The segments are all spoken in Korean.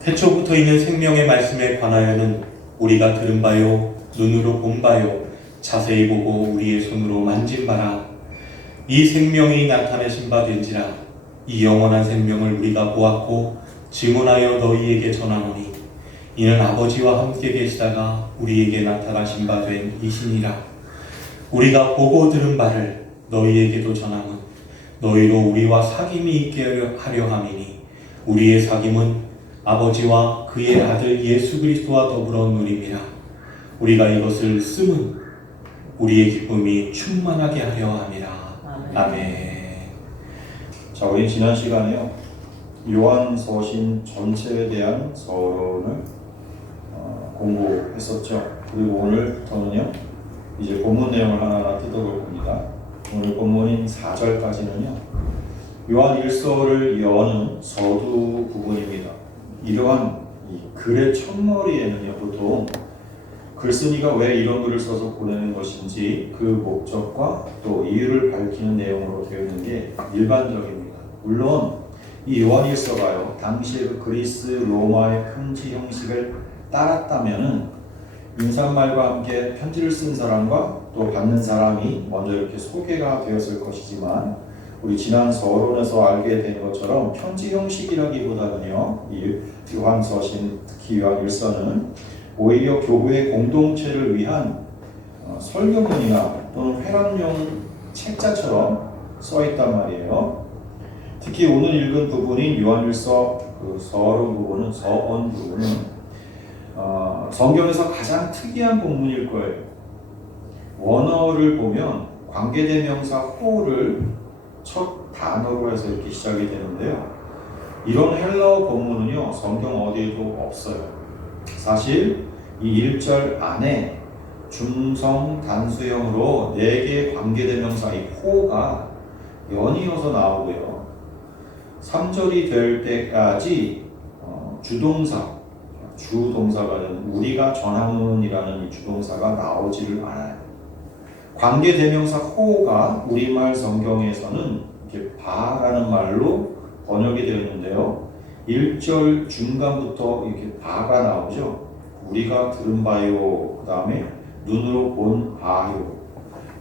태초부터 있는 생명의 말씀에 관하여는 우리가 들은 바요, 눈으로 본 바요, 자세히 보고 우리의 손으로 만진 바라. 이 생명이 나타내신 바 된지라. 이 영원한 생명을 우리가 보았고 증언하여 너희에게 전하노니 이는 아버지와 함께 계시다가 우리에게 나타나신 바 된 이신이라. 우리가 보고 들은 바를 너희에게도 전함은 너희로 우리와 사귐이 있게 하려 함이니 우리의 사귐은 아버지와 그의 아들 예수 그리스도와 더불어 누림이라. 우리가 이것을 쓰면 우리의 기쁨이 충만하게 하려 함이라. 아멘. 자, 우리 지난 시간에요, 요한서신 전체에 대한 서론을 공부했었죠. 그리고 오늘부터는요, 이제 본문 내용을 하나하나 뜯어볼 겁니다. 오늘 본문인 4절까지는요, 요한 1서를 여는 서두 부분입니다. 이러한 이 글의 첫머리에는요, 보통 글쓴이가 왜 이런 글을 써서 보내는 것인지 그 목적과 또 이유를 밝히는 내용으로 되어 있는 게 일반적입니다. 물론 이 요한 1서가요, 당시의 그 그리스 로마의 편지 형식을 따랐다면은 인사말과 함께 편지를 쓴 사람과 또 받는 사람이 먼저 이렇게 소개가 되었을 것이지만, 우리 지난 서론에서 알게 된 것처럼 편지 형식이라기보다는요, 이 요한서신, 특히 요한 1서는 오히려 교회의 공동체를 위한 설교문이나 또는 회람용 책자처럼 써 있단 말이에요. 특히 오늘 읽은 부분인 요한 1서 그 서론 부분은, 서언 부분은 성경에서 가장 특이한 본문일 거예요. 원어를 보면 관계대명사 호를 첫 단어로 해서 이렇게 시작이 되는데요. 이런 헬라어 본문은요, 성경 어디에도 없어요. 사실 이 1절 안에 중성 단수형으로 4개의 관계대명사 이 호가 연이어서 나오고요. 3절이 될 때까지 주동사가 되는 우리가 전하문이라는 이 주동사가 나오지를 않아요. 관계대명사 호가 우리말 성경에서는 이렇게 바라는 말로 번역이 되어 있는데요. 1절 중간부터 이렇게 바가 나오죠. 우리가 들은 바요, 그 다음에 눈으로 본 바요,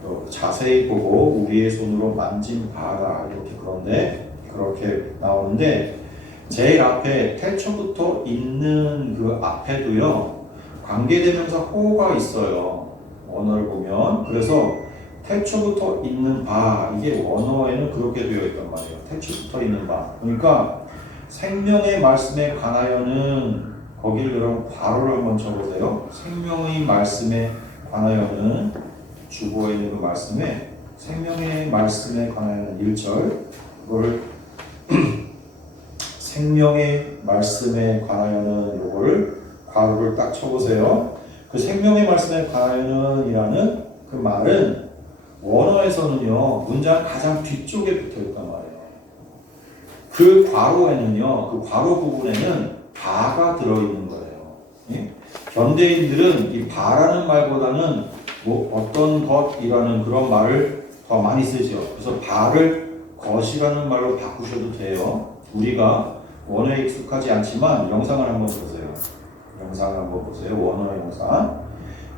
또 자세히 보고 우리의 손으로 만진 바라, 이렇게 그렇게 나오는데, 제일 앞에 태초부터 있는 그 앞에도요, 관계대명사 호가 있어요. 원어를 보면. 그래서 태초부터 있는 바, 이게 원어에는 그렇게 되어 있단 말이에요. 태초부터 있는 바. 그러니까 생명의 말씀에 관하여는, 거기를 여러분 괄호를 한번 쳐보세요. 생명의 말씀에 관하여는, 주보에 있는 그 말씀에 생명의 말씀에 관하여는 1절, 그거를 생명의 말씀에 관하여는 요거를 괄호를 딱 쳐보세요. 그 생명의 말씀에 관하여는 이라는 그 말은 원어에서는요, 문장 가장 뒤쪽에 붙어 있단 말이에요. 그 괄호에는요, 그 괄호 부분에는 바가 들어있는 거예요. 예? 현대인들은 이 바라는 말보다는 뭐 어떤 것이라는 그런 말을 더 많이 쓰죠. 그래서 바를 것이라는 말로 바꾸셔도 돼요. 우리가 원어에 익숙하지 않지만 영상을 한번 보세요. 원어 영상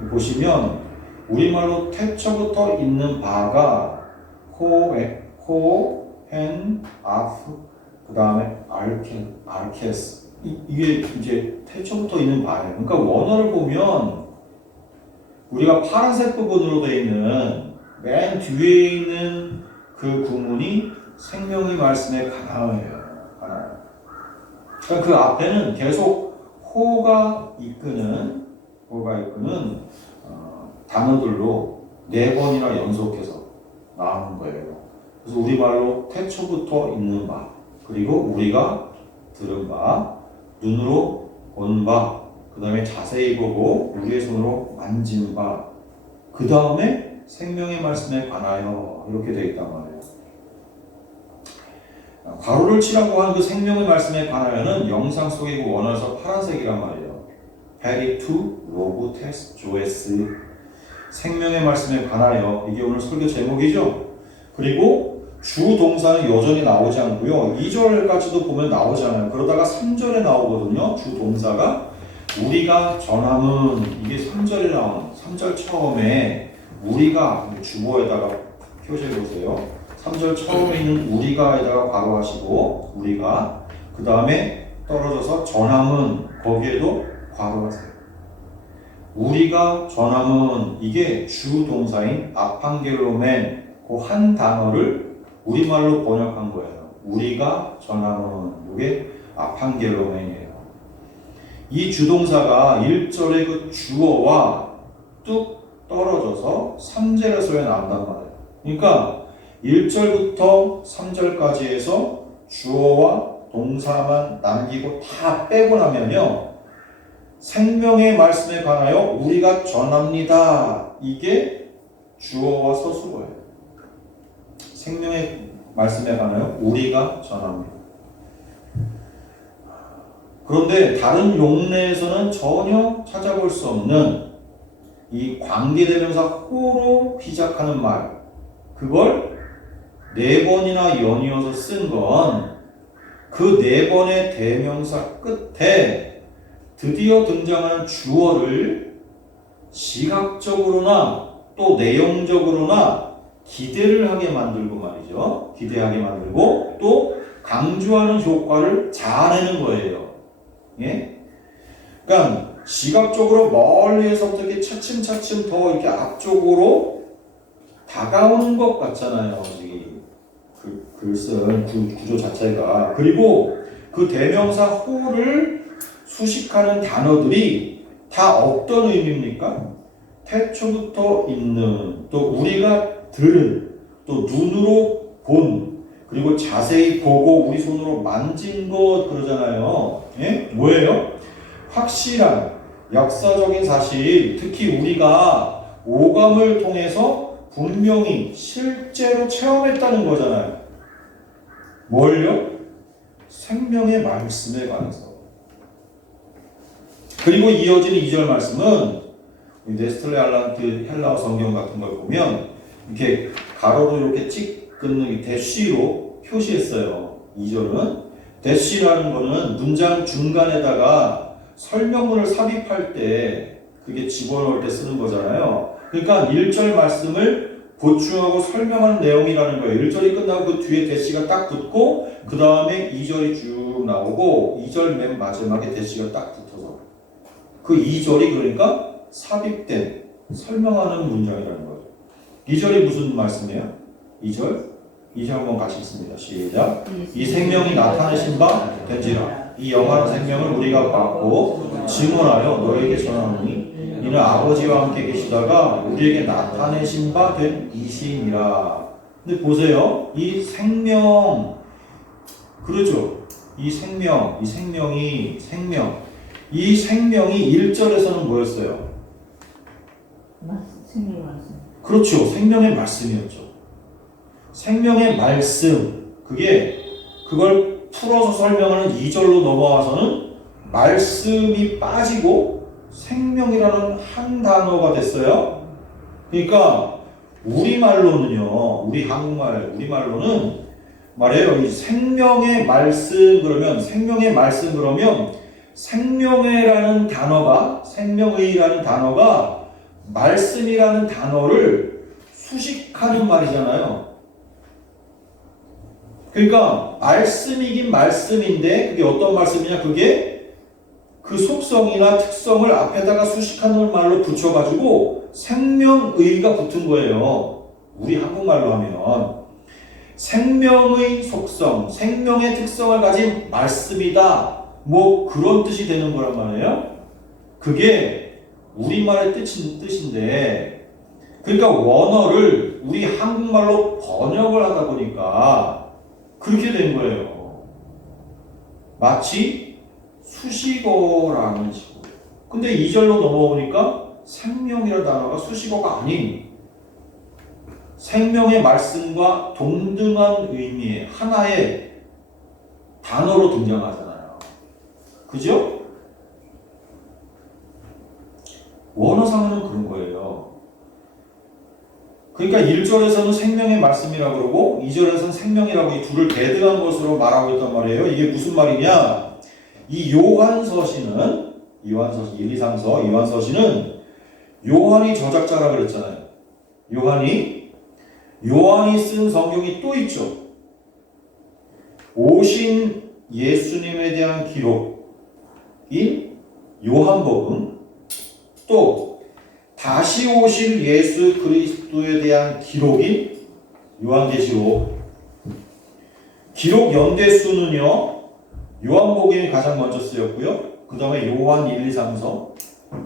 보시면 우리말로 태초부터 있는 바가 코, 헨, 아프, 그 다음에 알케스, 이게 이제 태초부터 있는 바예요. 그러니까 원어를 보면 우리가 파란색 부분으로 되어 있는 맨 뒤에 있는 그 구문이 생명의 말씀에 관하여요. 그러니까 그 앞에는 계속 호가 이끄는 단어들로 4번이나 연속해서 나오는 거예요. 그래서 우리말로 태초부터 있는 바, 그리고 우리가 들은 바, 눈으로 본 바, 그 다음에 자세히 보고 우리의 손으로 만진 바, 그 다음에 생명의 말씀에 관하여, 이렇게 되어 있단 말이에요. 괄호를 치라고 하는 그 생명의 말씀에 관하여는 영상 속의 그 원어에서 파란색이란 말이에요. 페리투 로부테스 조에스, 생명의 말씀에 관하여, 이게 오늘 설교 제목이죠. 그리고 주동사는 여전히 나오지 않고요. 2절까지도 보면 나오잖아요. 그러다가 3절에 나오거든요. 주동사가 우리가 전함은 이게 3절에 나오는 3절 처음에 우리가 주어에다가 표시해 보세요. 3절 처음에 있는 우리가에다가 괄호하시고 우리가 그 다음에 떨어져서 전함은 거기에도 괄호하세요. 우리가 전함은 이게 주동사인 아판겔로멘 그 한 단어를 우리말로 번역한 거예요. 우리가 전함은 이게 아판겔로멘이에요. 이 주동사가 1절의 그 주어와 뚝 떨어져서 3절에서야 나온단 말이에요. 그러니까 1절부터 3절까지 해서 주어와 동사만 남기고 다 빼고 나면요. 생명의 말씀에 관하여 우리가 전합니다. 이게 주어와 서술어예요. 생명의 말씀에 관하여 우리가 전합니다. 그런데 다른 용례에서는 전혀 찾아볼 수 없는 이 관계대명사 호로 시작하는 말, 그걸 4번이나 연이어서 쓴 건 그 4번의 대명사 끝에 드디어 등장하는 주어를 시각적으로나 또 내용적으로나 기대를 하게 만들고 말이죠. 기대하게 만들고 또 강조하는 효과를 자아내는 거예요. 예? 그러니까 시각적으로 멀리에서부터 이렇게 차츰차츰 더 이렇게 앞쪽으로 다가오는 것 같잖아요. 글 쓴 구조 자체가. 그리고 그 대명사 호를 수식하는 단어들이 다 어떤 의미입니까? 태초부터 있는, 또 우리가 들은, 또 눈으로 본, 그리고 자세히 보고 우리 손으로 만진 것 그러잖아요. 예? 뭐예요? 확실한 역사적인 사실, 특히 우리가 오감을 통해서 분명히 실제로 체험했다는 거잖아요. 뭘요? 생명의 말씀에 관해서. 그리고 이어지는 2절 말씀은 네스틀레 알란트 헬라어 성경 같은 걸 보면 이렇게 가로로 이렇게 찍는 대쉬로 표시했어요. 2절은 대쉬라는 거는 문장 중간에다가 설명문을 삽입할 때 그게 집어넣을 때 쓰는 거잖아요. 그러니까 1절 말씀을 보충하고 설명하는 내용이라는 거예요. 1절이 끝나고 그 뒤에 대시가 딱 붙고 그 다음에 2절이 쭉 나오고 2절 맨 마지막에 대시가 딱 붙어서 그 2절이 그러니까 삽입된 설명하는 문장이라는 거예요. 2절이 무슨 말씀이에요? 2절 한번 같이 읽습니다. 시작. 이 생명이 나타내신 바 된지라 이 영원한 생명을 우리가 받고 증언하여 너에게 전하노니 이는 아버지와 함께 계시다가 우리에게 나타내신 바 된 이시니라. 근데 보세요. 이 생명, 그렇죠? 이 생명이 1절에서는 뭐였어요? 생명의 말씀. 그렇죠. 생명의 말씀이었죠. 생명의 말씀, 그걸 풀어서 설명하는 2절로 넘어와서는 말씀이 빠지고 생명이라는 한 단어가 됐어요. 그러니까 우리말로는요, 우리말로는 말해요. 이 생명의 말씀 그러면 생명의라는 단어가 말씀이라는 단어를 수식하는 말이잖아요. 그러니까 말씀이긴 말씀인데 그게 어떤 말씀이냐? 그게 그 속성이나 특성을 앞에다가 수식하는 말로 붙여가지고 생명의가 붙은 거예요. 우리 한국말로 하면 생명의 속성, 생명의 특성을 가진 말씀이다. 뭐 그런 뜻이 되는 거란 말이에요. 그게 우리말의 뜻인데 그러니까 원어를 우리 한국말로 번역을 하다 보니까 그렇게 된 거예요. 마치 수식어라는 식으로. 근데 2절로 넘어오니까 생명이라는 단어가 수식어가 아닌 생명의 말씀과 동등한 의미의 하나의 단어로 등장하잖아요. 그죠? 원어상으로는 그런 거예요. 그러니까 그러니까 1절에서는 생명의 말씀이라고 그러고 2절에서는 생명이라고 이 둘을 대등한 것으로 말하고 있단 말이에요. 이게 무슨 말이냐? 이 요한서신은 1, 2, 3서 요한서신은 요한이 저작자라 그랬잖아요. 요한이 쓴 성경이 또 있죠. 오신 예수님에 대한 기록인 요한복음, 또 다시 오실 예수 그리스도에 대한 기록인 요한계시록. 기록 연대수는요, 요한복음이 가장 먼저 쓰였고요. 그 다음에 요한 1, 2, 3서,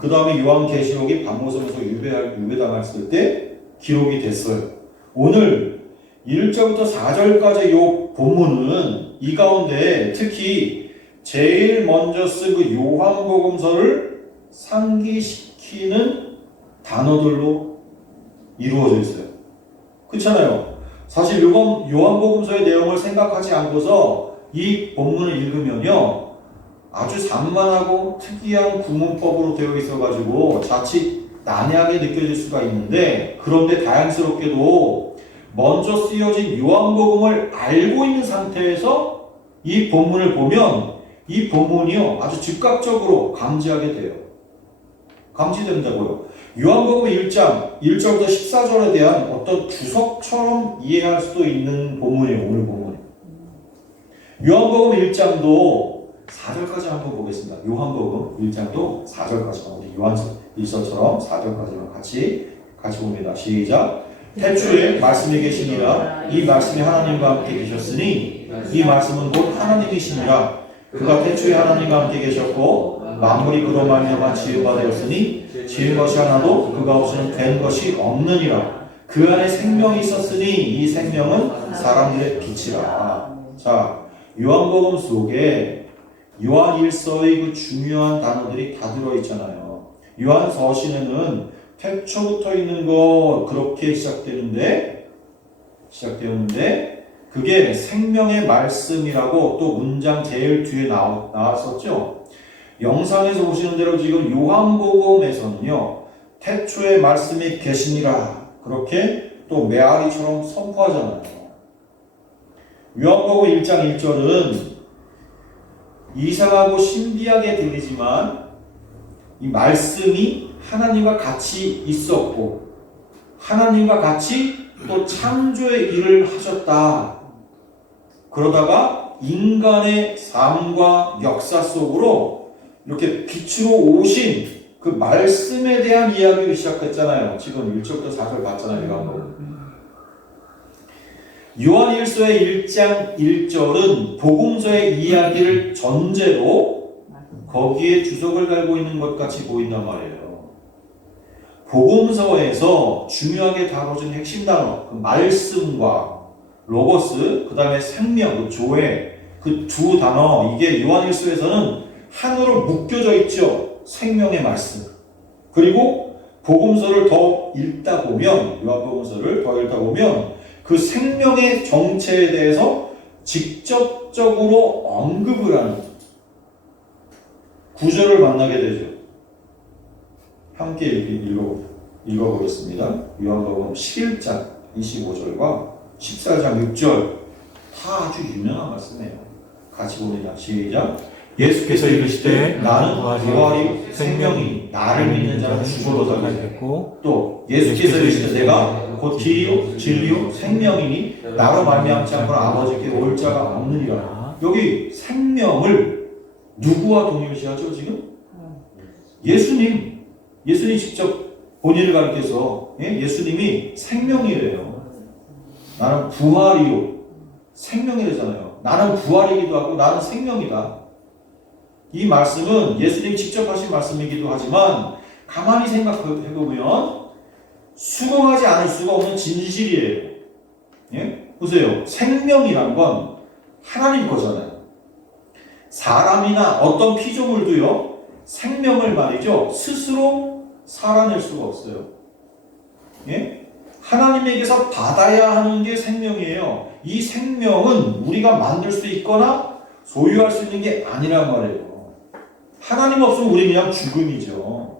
그 다음에 요한계시록이 박모섬에서 유배당했을 때 기록이 됐어요. 오늘 1절부터 4절까지 요 본문은 이 가운데 특히 제일 먼저 쓴 그 요한복음서를 상기시키는 단어들로 이루어져 있어요. 그렇잖아요. 사실 요한복음서의 내용을 생각하지 않고서 이 본문을 읽으면요, 아주 산만하고 특이한 구문법으로 되어 있어가지고 자칫 난해하게 느껴질 수가 있는데, 그런데 다양스럽게도 먼저 쓰여진 요한복음을 알고 있는 상태에서 이 본문을 보면 이 본문이요, 아주 즉각적으로 감지하게 돼요. 감지된다고요. 요한복음 1장 1절부터 14절에 대한 어떤 주석처럼 이해할 수도 있는 본문이에요. 오늘 본문이. 요한복음 1장도 4절까지 한번 보겠습니다. 요한복음 1장도 4절까지만, 우리 요한서 1서처럼 4절까지만 같이 봅니다. 시작. 태초에 말씀이 계시니라. 이 말씀이 하나님과 함께 계셨으니 이 말씀은 곧 하나님이시니라. 그가 태초에 하나님과 함께 계셨고 만물이 그로 말미암아 지은 바 되었으니 지은 것이 하나도 그가 없이는 된 것이 없느니라. 그 안에 생명이 있었으니 이 생명은 사람들의 빛이라. 자, 요한복음 속에 요한 1서의 그 중요한 단어들이 다 들어있잖아요. 요한서신에는 태초부터 있는 거 그렇게 시작되는데 그게 생명의 말씀이라고 또 문장 제일 뒤에 나왔었죠. 영상에서 보시는 대로 지금 요한복음에서는요, 태초에 말씀이 계시니라 그렇게 또 메아리처럼 선포하잖아요. 요한복음 1장 1절은 이상하고 신비하게 들리지만 이 말씀이 하나님과 같이 있었고 하나님과 같이 또 창조의 일을 하셨다. 그러다가 인간의 삶과 역사 속으로 이렇게 빛으로 오신 그 말씀에 대한 이야기를 시작했잖아요. 지금 1절부터 4절 봤잖아요. 요한 1서의 1장 1절은 복음서의 이야기를 전제로 거기에 주석을 달고 있는 것 같이 보인단 말이에요. 복음서에서 중요하게 다뤄진 핵심 단어, 그 말씀과 로고스, 그 다음에 생명, 그 조회, 그 두 단어, 이게 요한 1서에서는 하나로 묶여져 있죠. 생명의 말씀. 그리고 복음서를 더 읽다 보면, 요한복음서를 더 읽다 보면 그 생명의 정체에 대해서 직접적으로 언급을 하는 구절을 만나게 되죠. 함께 읽어보겠습니다. 요한복음 11장 25절과 14장 6절 다 아주 유명한 말씀이에요. 같이 봅니다. 시작. 예수께서 이르시되 나는 부활이요 생명이 나를 믿는 자는 죽어도 살겠고, 또 예수께서 이르시되 내가 곧 길이요 진리요 생명이니 나로 말미암지 않고는 아버지께 올 자가 없느니라. 여기 생명을 누구와 동일시하죠 지금? 예수님 직접 본인을 가리켜서 예수님이 생명이래요. 나는 부활이요 생명이래잖아요. 나는 부활이기도 하고 나는 생명이다. 이 말씀은 예수님이 직접 하신 말씀이기도 하지만 가만히 생각해보면 수긍하지 않을 수가 없는 진실이에요. 보세요. 생명이란 건 하나님 거잖아요. 사람이나 어떤 피조물도요, 생명을 말이죠, 스스로 살아낼 수가 없어요. 하나님에게서 받아야 하는 게 생명이에요. 이 생명은 우리가 만들 수 있거나 소유할 수 있는 게 아니란 말이에요. 하나님 없으면 우리 그냥 죽음이죠.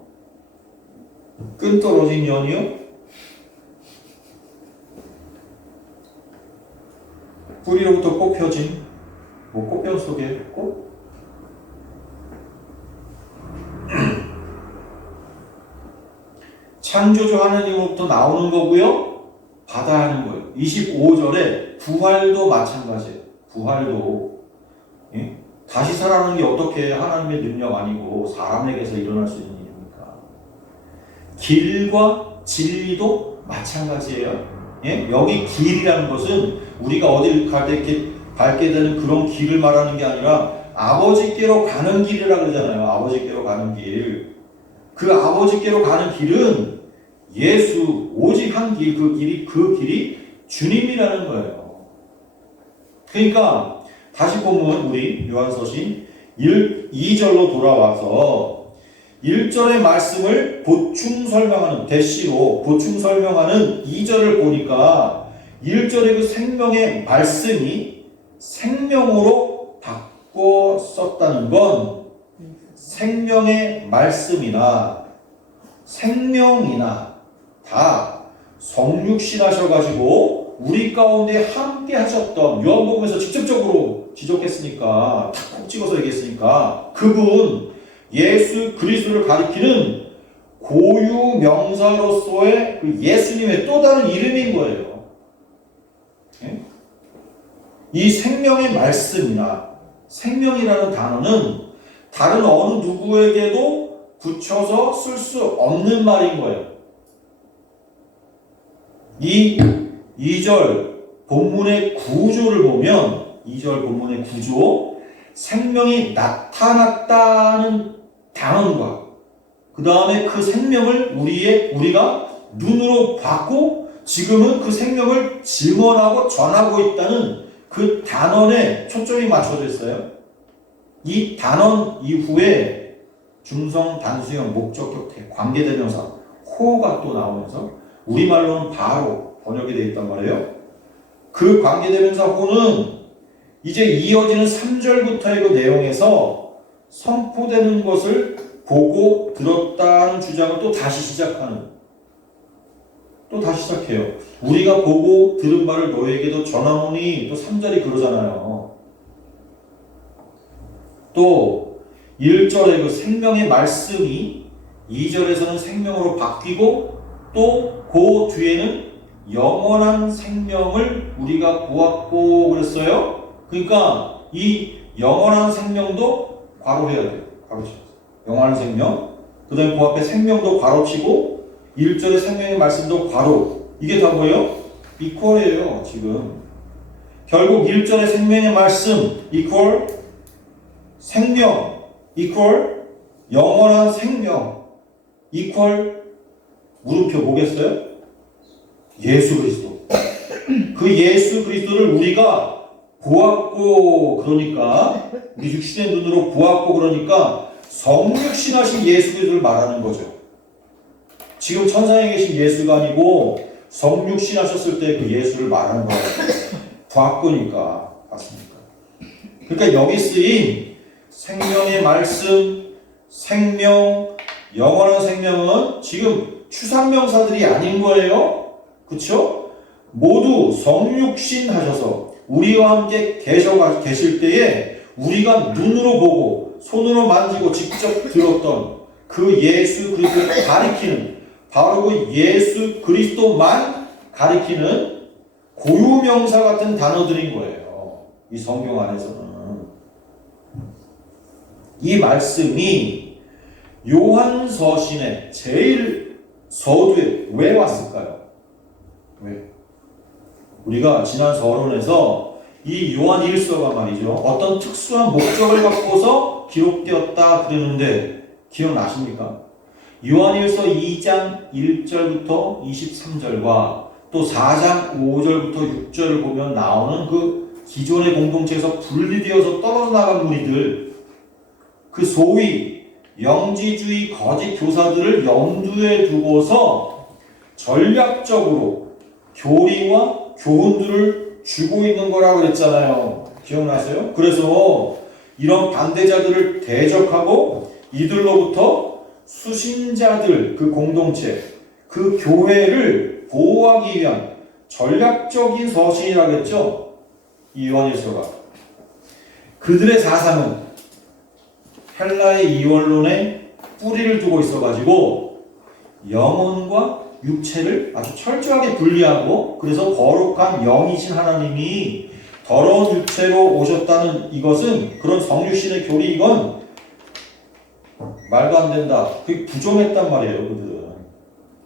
끈 떨어진 연이요? 뿌리로부터 꽃펴진 꽃병 속에 꽃? 창조주 하나님으로부터 나오는 거고요. 받아야 하는 거예요. 25절에 부활도 마찬가지예요. 부활도. 예? 다시 살아나는 게 어떻게 하나님의 능력 아니고 사람에게서 일어날 수 있는 일입니까? 길과 진리도 마찬가지예요. 예? 여기 길이라는 것은 우리가 어딜 갈 때 이렇게 밟게 되는 그런 길을 말하는 게 아니라 아버지께로 가는 길이라고 그러잖아요. 아버지께로 가는 길. 그 아버지께로 가는 길은 예수, 오직 한 길, 그 길이 주님이라는 거예요. 그러니까 다시 보면 우리 요한서신 2절로 돌아와서 1절의 말씀을 보충 설명하는 대시로 보충 설명하는 2절을 보니까 1절의 그 생명의 말씀이 생명으로 바꿔 썼다는 건 생명의 말씀이나 생명이나 다 성육신 하셔가지고 우리 가운데 함께 하셨던 요한복음에서 직접적으로 지적했으니까 탁 찍어서 얘기했으니까 그분 예수 그리스도를 가리키는 고유 명사로서의 그 예수님의 또 다른 이름인 거예요. 예? 이 생명의 말씀이나 생명이라는 단어는 다른 어느 누구에게도 붙여서 쓸 수 없는 말인 거예요. 이 2절 본문의 구조를 보면 2절 본문의 구조 생명이 나타났다는 단언과 그 다음에 그 생명을 우리가 눈으로 봤고 지금은 그 생명을 증언하고 전하고 있다는 그 단언에 초점이 맞춰져 있어요. 이 단언 이후에 중성, 단수형, 목적격, 관계대명사, 호가 또 나오면서 우리말로는 바로 번역이 되어 있단 말이에요. 그 관계대명사 호는 이제 이어지는 3절부터의 그 내용에서 선포되는 것을 보고 들었다는 주장을 또 다시 시작해요. 우리가 보고 들은 바를 너희에게도 전하노니 또 3절이 그러잖아요. 또 1절의 그 생명의 말씀이 2절에서는 생명으로 바뀌고 또 그 뒤에는 영원한 생명을 우리가 보았고 그랬어요. 그러니까 이 영원한 생명도 괄호해야 돼요. 괄호치고 영원한 생명, 그 다음에 그 앞에 생명도 괄호치고 1절의 생명의 말씀도 괄호. 이게 다 뭐예요? 이퀄이에요. 지금 결국 1절의 생명의 말씀 이퀄 생명 이퀄 영원한 생명 이퀄 물음표 뭐겠어요? 예수 그리스도. 그 예수 그리스도를 우리가 보았고 그러니까 우리 육신의 눈으로 보았고 그러니까 성육신하신 예수 그리스도를 말하는 거죠. 지금 천상에 계신 예수가 아니고 성육신하셨을 때 그 예수를 말하는 거예요. 보았고니까 봤습니까? 그러니까 여기 쓰인 생명의 말씀, 생명, 영원한 생명은 지금 추상명사들이 아닌 거예요. 그렇죠? 모두 성육신 하셔서 우리와 함께 계실 때에 우리가 눈으로 보고 손으로 만지고 직접 들었던 그 예수 그리스도를 가리키는 바로 그 예수 그리스도만 가리키는 고유명사 같은 단어들인 거예요. 이 성경 안에서는. 이 말씀이 요한서신의 제일 서두에 왜 왔을까요? 왜? 우리가 지난 서론에서 이 요한 1서가 말이죠. 어떤 특수한 목적을 갖고서 기록되었다 그러는데 기억나십니까? 요한 1서 2장 1절부터 23절과 또 4장 5절부터 6절을 보면 나오는 그 기존의 공동체에서 분리되어서 떨어져 나간 무리들, 그 소위 영지주의 거짓 교사들을 염두에 두고서 전략적으로 교리와 교훈들을 주고 있는 거라고 그랬잖아요. 기억나세요? 그래서 이런 반대자들을 대적하고 이들로부터 수신자들, 그 공동체, 그 교회를 보호하기 위한 전략적인 서신이라고 했죠. 이 요한일서가. 그들의 사상은 헬라의 이원론에 뿌리를 두고 있어가지고 영혼과 육체를 아주 철저하게 분리하고, 그래서 거룩한 영이신 하나님이 더러운 육체로 오셨다는 이것은, 그런 성육신의 교리, 이건 말도 안 된다. 그게 부정했단 말이에요, 그들은.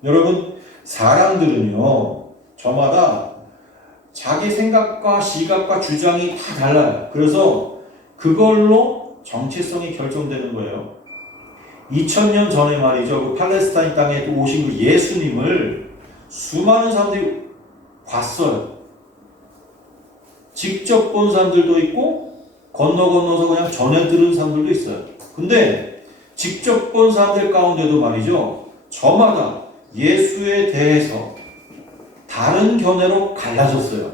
여러분, 사람들은요, 저마다 자기 생각과 시각과 주장이 다 달라요. 그래서 그걸로 정체성이 결정되는 거예요. 2000년 전에 말이죠, 그 팔레스타인 땅에 오신 그 예수님을 수많은 사람들이 봤어요. 직접 본 사람들도 있고 건너서 그냥 전해 들은 사람들도 있어요. 근데 직접 본 사람들 가운데도 말이죠, 저마다 예수에 대해서 다른 견해로 갈라졌어요.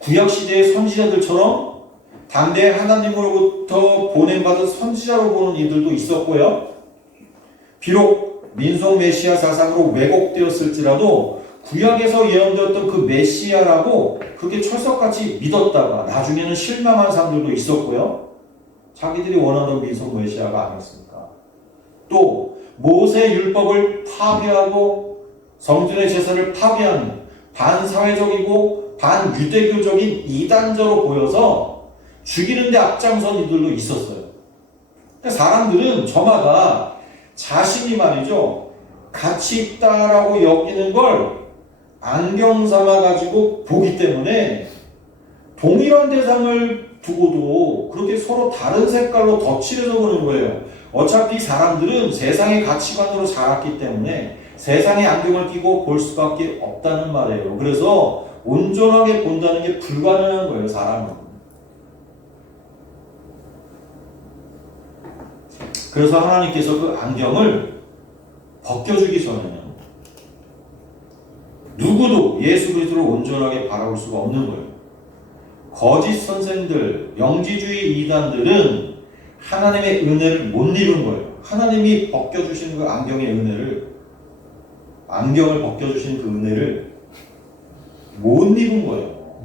구약시대의 선지자들처럼 당대 하나님으로부터 보냄받은 선지자로 보는 이들도 있었고요. 비록 민속 메시아 사상으로 왜곡되었을지라도 구약에서 예언되었던 그 메시아라고 그게 철석같이 믿었다가 나중에는 실망한 사람들도 있었고요. 자기들이 원하던 민속 메시아가 아니었으니까. 또 모세 율법을 파괴하고 성전의 제사를 파괴하는 반사회적이고 반유대교적인 이단자로 보여서 죽이는 데 앞장선 이들도 있었어요. 그러니까 사람들은 저마다 자신이 말이죠, 가치 있다라고 여기는 걸 안경 삼아 가지고 보기 때문에 동일한 대상을 두고도 그렇게 서로 다른 색깔로 덧칠해서 보는 거예요. 어차피 사람들은 세상의 가치관으로 자랐기 때문에 세상의 안경을 끼고 볼 수밖에 없다는 말이에요. 그래서 온전하게 본다는 게 불가능한 거예요, 사람은. 그래서 하나님께서 그 안경을 벗겨주기 전에는 누구도 예수 그리스도를 온전하게 바라볼 수가 없는 거예요. 거짓 선생들, 영지주의 이단들은 하나님의 은혜를 못 입은 거예요. 하나님이 벗겨주신 그 안경의 은혜를, 안경을 벗겨주신 그 은혜를 못 입은 거예요.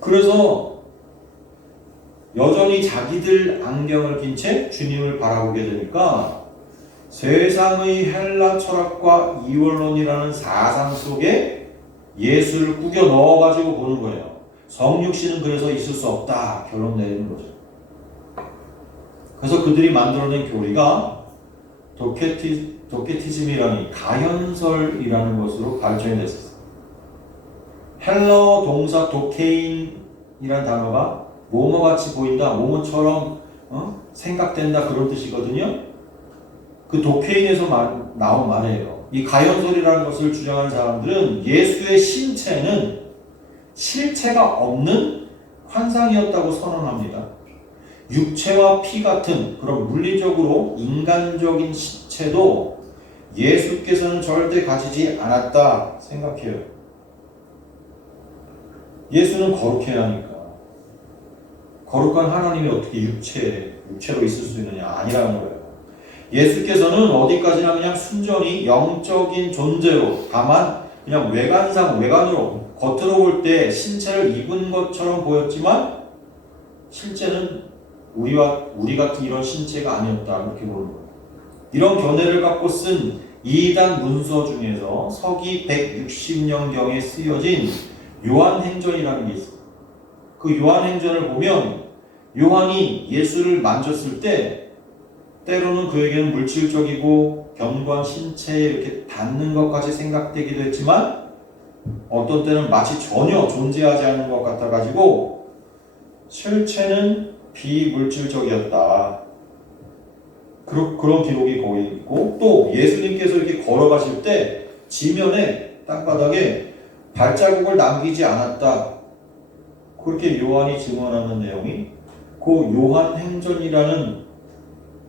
그래서 여전히 자기들 안경을 낀 채 주님을 바라보게 되니까 세상의 헬라 철학과 이원론이라는 사상 속에 예수를 꾸겨 넣어가지고 보는 거예요. 성육신은 그래서 있을 수 없다 결론 내리는 거죠. 그래서 그들이 만들어낸 교리가 도케티즘이라는 가현설이라는 것으로 발전이 됐었어요. 헬러 동사 도케인이라는 단어가 뭐뭐같이 보인다, 뭐뭐처럼 생각된다, 그런 뜻이거든요. 그 도케인에서 나온 말이에요. 이 가현설이라는 것을 주장하는 사람들은 예수의 신체는 실체가 없는 환상이었다고 선언합니다. 육체와 피 같은 그런 물리적으로 인간적인 신체도 예수께서는 절대 가지지 않았다 생각해요. 예수는 거룩해야 하니까. 거룩한 하나님이 어떻게 육체로 있을 수 있느냐? 아니라는 거예요. 예수께서는 어디까지나 그냥 순전히 영적인 존재로, 다만 그냥 외관으로 겉으로 볼 때 신체를 입은 것처럼 보였지만 실제는 우리 같은 이런 신체가 아니었다, 그렇게 보는 거예요. 이런 견해를 갖고 쓴 이단 문서 중에서 서기 160년경에 쓰여진 요한행전이라는 게 있어요. 그 요한행전을 보면 요한이 예수를 만졌을 때 때로는 그에게는 물질적이고 견고한 신체에 이렇게 닿는 것까지 생각되기도 했지만 어떤 때는 마치 전혀 존재하지 않는 것 같아가지고 실체는 비물질적이었다. 그런 기록이 거기 있고, 또 예수님께서 이렇게 걸어가실 때 지면에 땅바닥에 발자국을 남기지 않았다. 그렇게 요한이 증언하는 내용이 그 요한행전이라는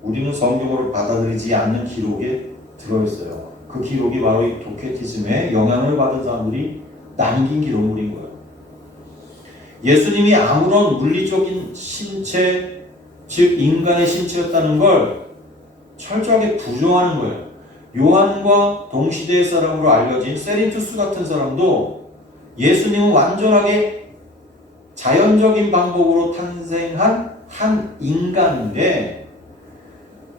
우리는 성경으로 받아들이지 않는 기록에 들어있어요. 그 기록이 바로 이 도케티즘에 영향을 받은 사람들이 남긴 기록물인 거예요. 예수님이 아무런 물리적인 신체, 즉 인간의 신체였다는 걸 철저하게 부정하는 거예요. 요한과 동시대의 사람으로 알려진 세린투스 같은 사람도 예수님은 완전하게 자연적인 방법으로 탄생한 한 인간인데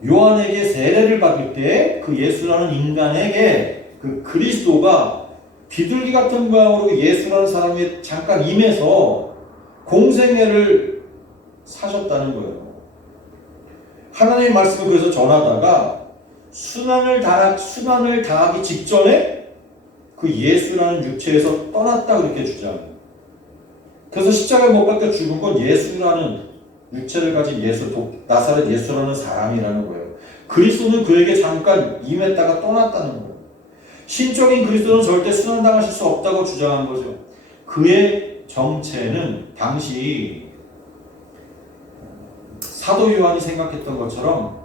요한에게 세례를 받을 때 그 예수라는 인간에게 그 그리스도가 비둘기 같은 모양으로 예수라는 사람이 잠깐 임해서 공생애를 사셨다는 거예요. 하나님의 말씀을 그래서 전하다가 순환을 당하기 직전에 그 예수라는 육체에서 떠났다 그렇게 주장해요. 그래서 십자가에 못 박혀 죽은 건 예수라는 육체를 가진 나사렛 예수라는 사람이라는 거예요. 그리스도는 그에게 잠깐 임했다가 떠났다는 거예요. 신적인 그리스도는 절대 순환당하실 수 없다고 주장한 거죠. 그의 정체는 당시 사도 요한이 생각했던 것처럼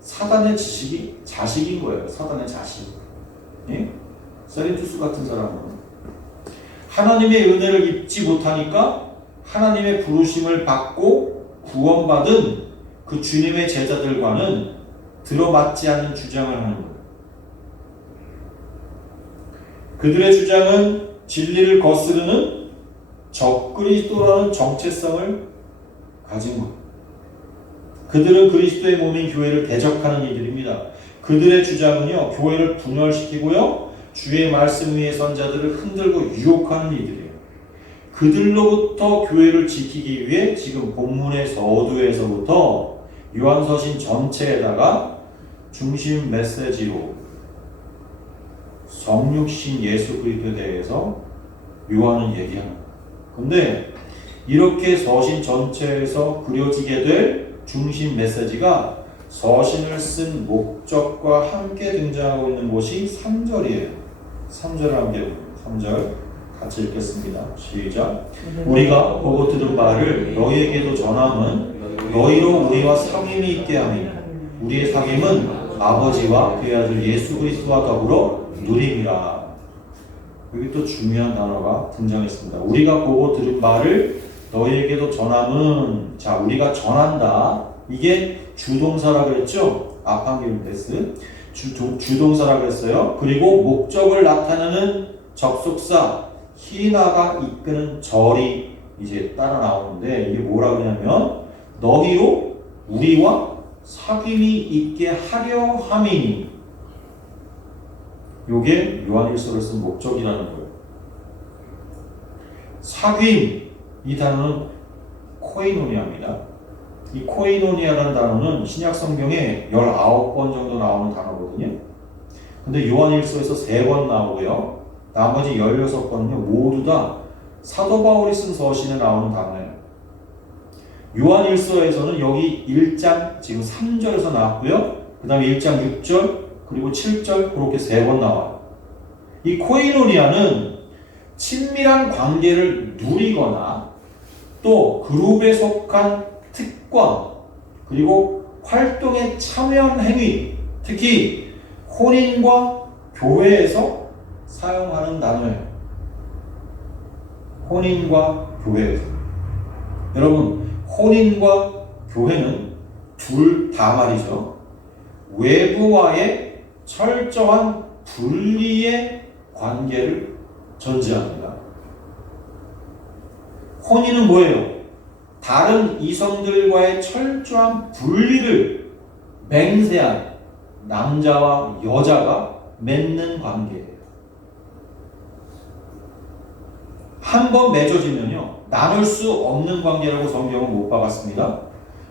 사단의 자식인 거예요. 사단의 자식. 예? 세린투스 같은 사람은 하나님의 은혜를 입지 못하니까 하나님의 부르심을 받고 구원받은 그 주님의 제자들과는 들어맞지 않는 주장을 하는 거예요. 그들의 주장은 진리를 거스르는 적그리스도라는 정체성을 가진 거예요. 그들은 그리스도의 몸인 교회를 대적하는 이들입니다. 그들의 주장은요, 교회를 분열시키고요, 주의 말씀 위의 선자들을 흔들고 유혹하는 이들이에요. 그들로부터 교회를 지키기 위해 지금 본문의 서두에서부터 요한서신 전체에다가 중심 메시지로 성육신 예수 그리스도에 대해서 요한은 얘기합니다. 근데 이렇게 서신 전체에서 그려지게 될 중심 메시지가 서신을 쓴 목적과 함께 등장하고 있는 곳이 3절이에요. 3절을 함께 보세요. 3절 같이 읽겠습니다. 시작. 우리가 보고 들은 바를 너희에게도 전함은 너희로 우리와 상임이 있게 하니 우리의 상임은 아버지와 그의 아들 예수 그리스도와 더불어 누림이라. 여기 또 중요한 단어가 등장했습니다. 우리가 보고 들은 바를 너희에게도 전함은, 자, 우리가 전한다. 이게 주동사라 그랬죠? 아팡겔레스. 주동사라 그랬어요. 그리고 목적을 나타내는 접속사 히나가 이끄는 절이 이제 따라 나오는데 이게 뭐라 그러냐면 너희로 우리와 사귐이 있게 하려 함이니, 요게 요한일서를 쓴 목적이라는 거예요. 사귐, 이 단어는 코이노니아입니다. 이 코이노니아라는 단어는 신약 성경에 19번 정도 나오는 단어거든요. 근데 요한일서에서 3번 나오고요. 나머지 16번은요, 모두 다 사도 바울이 쓴 서신에 나오는 단어예요. 요한일서에서는 여기 1장 지금 3절에서 나왔고요. 그 다음에 1장 6절 그리고 7절 그렇게 3번 나와요. 이 코이노니아는 친밀한 관계를 누리거나 또 그룹에 속한 특권 그리고 활동에 참여한 행위, 특히 혼인과 교회에서 사용하는 단어예요. 혼인과 교회에서. 여러분, 혼인과 교회는 둘 다 말이죠. 외부와의 철저한 분리의 관계를 전제합니다. 혼인은 뭐예요? 다른 이성들과의 철저한 분리를 맹세한 남자와 여자가 맺는 관계예요. 한번 맺어지면요, 나눌 수 없는 관계라고 성경은 못 박았습니다.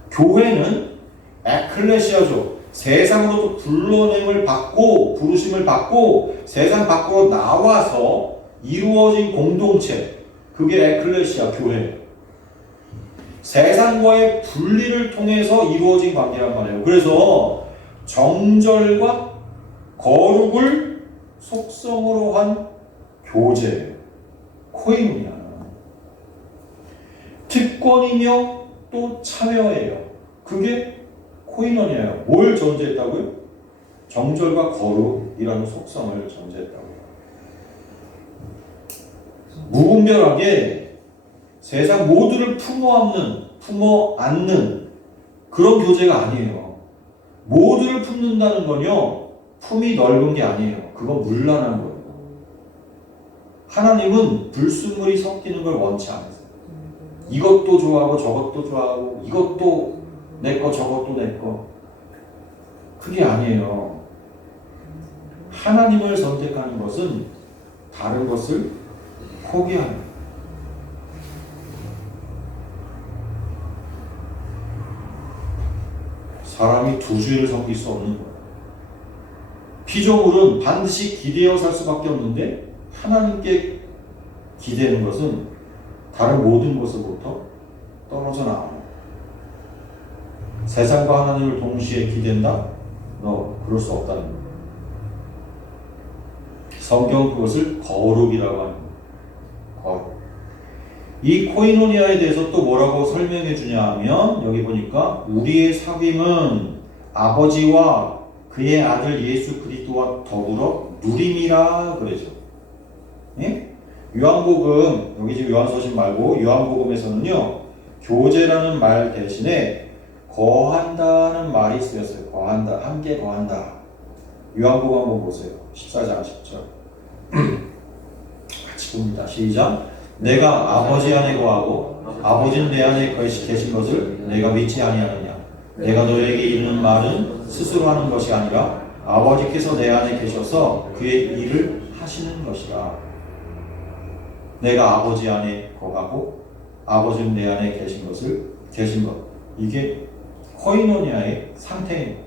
교회는 에클레시아죠. 세상으로부터 불러냄을 받고 부르심을 받고 세상 밖으로 나와서 이루어진 공동체, 그게 에클레시아 교회. 세상과의 분리를 통해서 이루어진 관계란 말이에요. 그래서 정절과 거룩을 속성으로 한 교제, 코이노니아. 특권이며 또 참여예요. 그게 코이노니아예요. 뭘 전제했다고요? 정절과 거룩이라는 속성을 전제했다고요. 무분별하게 세상 모두를 품어 안는 그런 교제가 아니에요. 모두를 품는다는 건요, 품이 넓은 게 아니에요. 그건 문란한 거예요. 하나님은 불순물이 섞이는 걸 원치 않으세요. 이것도 좋아하고 저것도 좋아하고 이것도 내 거 저것도 내 거. 그게 아니에요. 하나님을 선택하는 것은 다른 것을 포기하는 거예요. 사람이 두 주인을 섬길 수 없는 거예요. 피조물은 반드시 기대어 살 수밖에 없는데 하나님께 기대는 것은 다른 모든 것으로부터 떨어져 나와요. 세상과 하나님을 동시에 기댄다? 그럴 수 없다는 거예요. 성경은 그것을 거룩이라고 합니다. 거룩. 이 코이노니아에 대해서 또 뭐라고 설명해 주냐 하면 여기 보니까 우리의 사귐은 아버지와 그의 아들 예수 그리스도와 더불어 누림이라 그러죠. 예? 요한복음, 여기 지금 요한서신 말고 요한복음에서는요, 교제라는 말 대신에 거한다는 말이 쓰였어요. 거한다, 함께 거한다. 요한복음 한번 보세요. 14장 10절. 같이 봅니다. 시작. 내가 아버지 안에 거하고 아버지는 내 안에 계신 것을 내가 믿지 아니하느냐. 내가 너에게 이르는 말은 스스로 하는 것이 아니라 아버지께서 내 안에 계셔서 그의 일을 하시는 것이라. 내가 아버지 안에 거하고 아버지는 내 안에 계신 것. 이게 코이노니아의 상태입니다.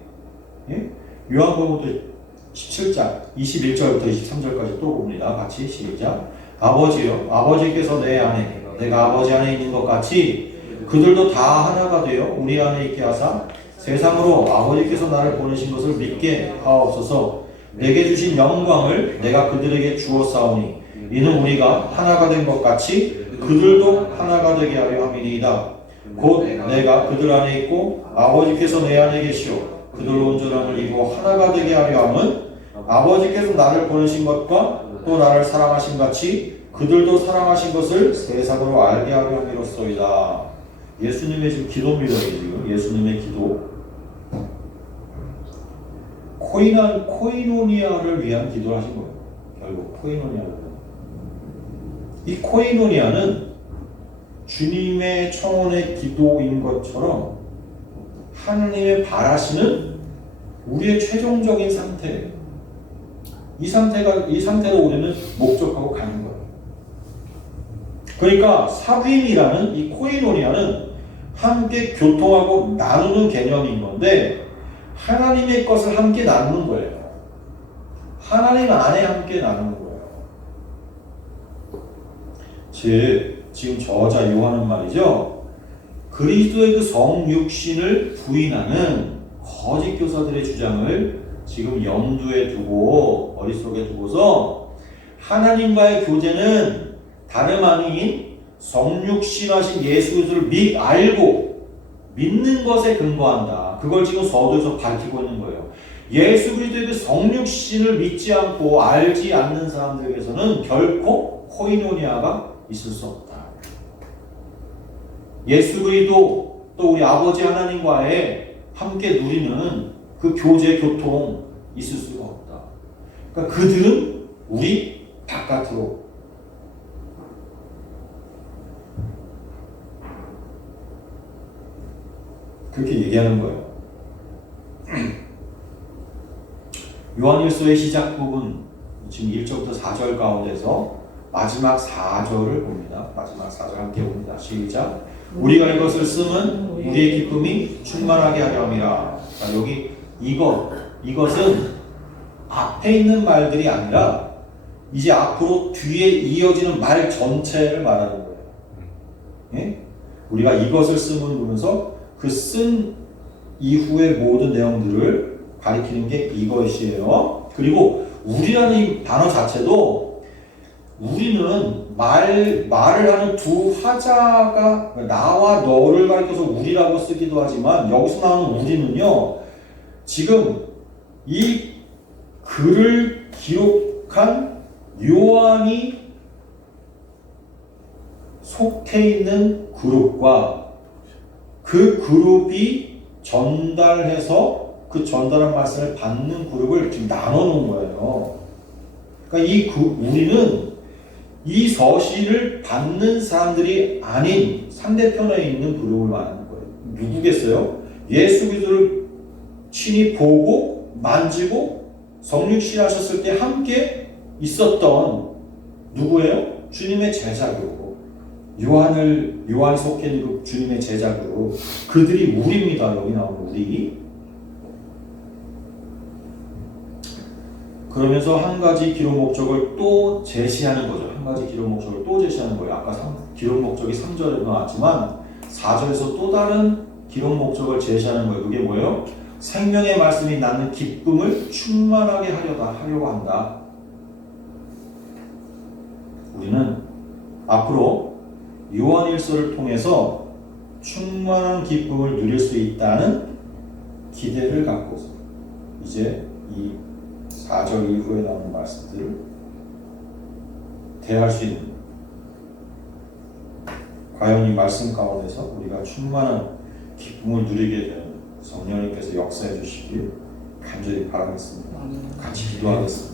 예? 요한복음도 17장 21절부터 23절까지 또 봅니다. 같이 시작. 아버지여, 아버지께서 내 안에, 내가 아버지 안에 있는 것 같이 그들도 다 하나가 되어 우리 안에 있게 하사 세상으로 아버지께서 나를 보내신 것을 믿게 하옵소서. 내게 주신 영광을 내가 그들에게 주었사오니 이는 우리가 하나가 된 것 같이 그들도 하나가 되게 하려 함이니이다. 곧 내가 그들 안에 있고 아버지께서 내 안에 계시오 그들로 온전함을 이루어 하나가 되게 하려 함은 아버지께서 나를 보내신 것과 또 나를 사랑하신 같이 그들도 사랑하신 것을 세상으로 알게 하려 함이로소이다. 예수님의 지금 기도입니다. 지금 예수님의 기도. 코이노니아를 위한 기도를 하신 거예요. 결국 코이노니아를. 이 코이노니아는 주님의 청혼의 기도인 것처럼 하나님의 바라시는 우리의 최종적인 상태예요. 이 상태로 우리는 목적하고 가는 거예요. 그러니까 사귐이라는 이 코이노니아는 함께 교통하고 나누는 개념인 건데 하나님의 것을 함께 나누는 거예요. 하나님 안에 함께 나누는 거예요. 즉 지금 저자 요한은 말이죠. 그리스도의 그 성육신을 부인하는 거짓 교사들의 주장을 지금 염두에 두고 머릿속에 두고서 하나님과의 교제는 다름 아닌 성육신하신 예수 그리스도를 알고 믿는 것에 근거한다. 그걸 지금 서두에서 밝히고 있는 거예요. 예수 그리스도의 그 성육신을 믿지 않고 알지 않는 사람들에게서는 결코 코이노니아가 있을 수 없다. 예수 그리스도 또 우리 아버지 하나님과의 함께 누리는 그 교제 교통 있을 수가 없다. 그러니까 그들은 우리 바깥으로 그렇게 얘기하는 거예요. 요한일서의 시작 부분 지금 1절부터 4절 가운데서 마지막 4절을 봅니다. 마지막 4절 함께 봅니다. 시작. 우리가 이것을 쓰면 우리의 기쁨이 충만하게 하려 함이라. 여기 이것은 앞에 있는 말들이 아니라 이제 앞으로 뒤에 이어지는 말 전체를 말하는 거예요. 예? 우리가 이것을 쓰면 보면서 그 쓴 이후의 모든 내용들을 가리키는 게 이것이에요. 그리고 우리라는 이 단어 자체도 우리는 말을 하는 두 화자가 나와 너를 가리켜서 우리라고 쓰기도 하지만 여기서 나오는 우리는요, 지금 이 글을 기록한 요한이 속해 있는 그룹과 그 그룹이 전달해서 그 전달한 말씀을 받는 그룹을 지금 나눠 놓은 거예요. 그러니까 우리는 이 서신을 받는 사람들이 아닌 상대편에 있는 그룹을 말하는 거예요. 누구겠어요? 예수 그리스도를 친히 보고 만지고 성육신하셨을 때 함께 있었던 누구예요? 주님의 제자고 요한이 속해 있는 그 주님의 제자고 그들이 우리입니다. 여기 나오는 우리. 그러면서 한 가지 기록 목적을 또 제시하는 거죠. 한 가지 기록 목적을 또 제시하는 거예요. 아까 기록 목적이 3절에 나왔지만 4절에서 또 다른 기록 목적을 제시하는 거예요. 그게 뭐예요? 생명의 말씀이 낳는 기쁨을 충만하게 하려고 한다. 우리는 앞으로 요한일서를 통해서 충만한 기쁨을 누릴 수 있다는 기대를 갖고서 이제 이 4절 이후에 나오는 말씀들을 대할 수 있는, 과연 이 말씀 가운데서 우리가 충만한 기쁨을 누리게 되는 성령님께서 역사해 주시길 간절히 바라겠습니다. 같이 기도하겠습니다.